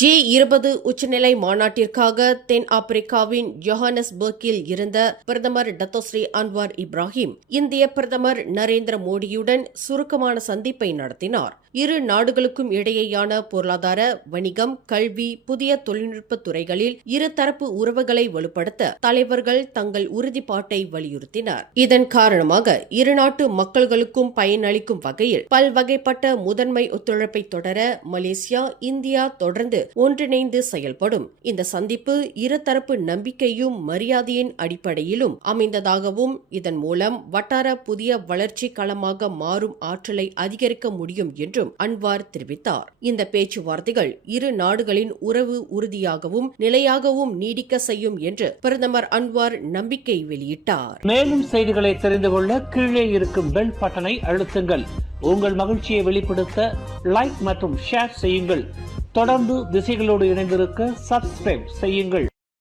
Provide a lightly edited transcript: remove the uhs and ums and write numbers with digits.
G20 உச்சநிலை மாநாட்டிற்காக தென் ஆப்பிரிக்காவின் ஜோஹானஸ்பர்க்கில் இருந்த பிரதமர் டத்தோஸ்ரீ அன்வார் இப்ராஹிம் இந்திய பிரதமர் நரேந்திர மோடியுடன் சுருக்கமான சந்திப்பை நடத்தினார். இரு நாடுகளுக்கும் இடையேயான பொருளாதார, வணிகம், கல்வி, புதிய தொழில்நுட்ப துறைகளில் இருதரப்பு உறவுகளை வலுப்படுத்த தலைவர்கள் தங்கள் உறுதிப்பாட்டை வலியுறுத்தினர். இதன் காரணமாக இருநாட்டு மக்கள்களுக்கும் பயனளிக்கும் வகையில் பல்வகைப்பட்ட முதன்மை ஒத்துழைப்பை தொடர மலேசியா, இந்தியா தொடர்ந்து ஒன்றிணைந்து செயல்படும். இந்த சந்திப்பு இருதரப்பு நம்பிக்கையும் மரியாதையின் அடிப்படையிலும் அமைந்ததாகவும் இதன் மூலம் வட்டார புதிய வளர்ச்சி களமாக மாறும் ஆற்றலை அதிகரிக்க முடியும் என்றும் அன்வார் தெரிவித்தார். இந்த பேச்சுவார்த்தைகள் இரு நாடுகளின் உறவு உறுதியாகவும் நிலையாகவும் நீடிக்க செய்யும் என்று பிரதமர் அன்வார் நம்பிக்கை வெளியிட்டார். மேலும் செய்திகளை தெரிந்து கொள்ள கீழே இருக்கும் பெல் பட்டனை அழுத்துங்கள். உங்கள் மகிழ்ச்சியை வெளிப்படுத்த லைக் மற்றும் ஷேர் செய்யுங்கள். தொடர்ந்து திசைகளோடு இணைந்திருக்க சப்ஸ்கிரைப் செய்யுங்கள்.